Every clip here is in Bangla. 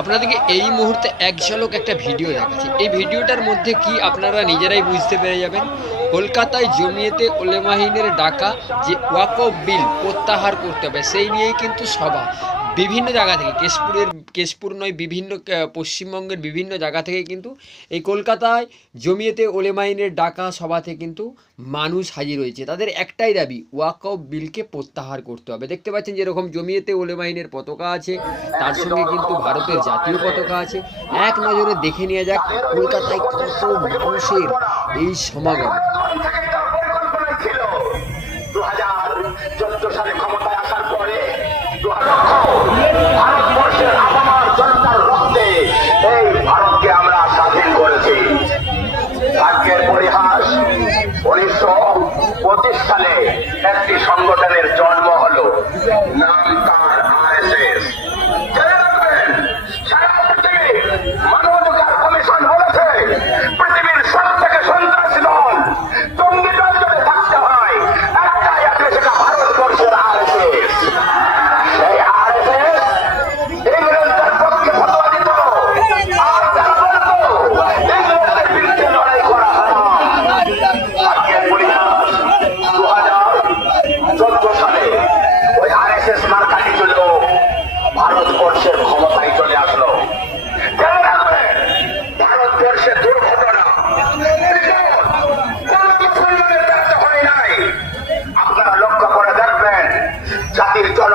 আপনাদেরকে এই মুহূর্তে এক ঝলক একটা ভিডিও দেখাচ্ছি। এই ভিডিওটার মধ্যে কি আপনারা নিজেরাই বুঝতে পেরে যাবেন? কলকাতায় জমিয়েতে ওলেমাহিনের ডাকা যে ওয়াকফ বিল প্রত্যাহার করতে হবে, সেই নিয়েই কিন্তু সভা। বিভিন্ন জায়গা থেকে, কেশপুরের, কেশপুর নয়, বিভিন্ন পশ্চিমবঙ্গের বিভিন্ন জায়গা থেকে কিন্তু এই কলকাতায় জমিয়েতে ওলেমাইনের ডাকা সভাতে কিন্তু মানুষ হাজির হয়েছে। তাদের একটাই দাবি ওয়াকফ বিলকে প্রত্যাহার করতে হবে। দেখতে পাচ্ছেন যেরকম জমিয়েতে ওলেমাইনের পতাকা আছে, তার সঙ্গে কিন্তু ভারতের জাতীয় পতাকা আছে। এক নজরে দেখে নেওয়া যাক কলকাতায় কত মানুষের এই সমাগম। একটি সংগঠনের জন্ম হলো। নাম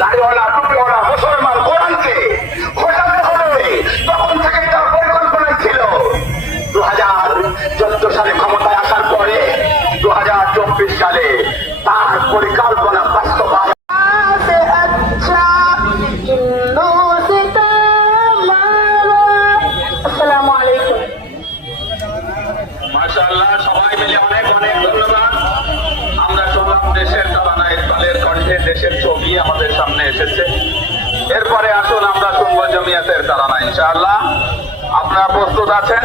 দাড়িওয়ালা, টুপিওয়ালা মুসলমান কোরআনকে হটাতে হবে। তখন থেকে তার পরিকল্পনা ছিল। দু হাজার চোদ্দ সালে ক্ষমতায় আসার পরে দু হাজার চব্বিশ সালে তার পরিকল্পনা এসেছে। এরপরে আসুন আমরা শুনব জমিয়াতের তারা না ইনশাআল্লাহ। আপনারা প্রস্তুত আছেন?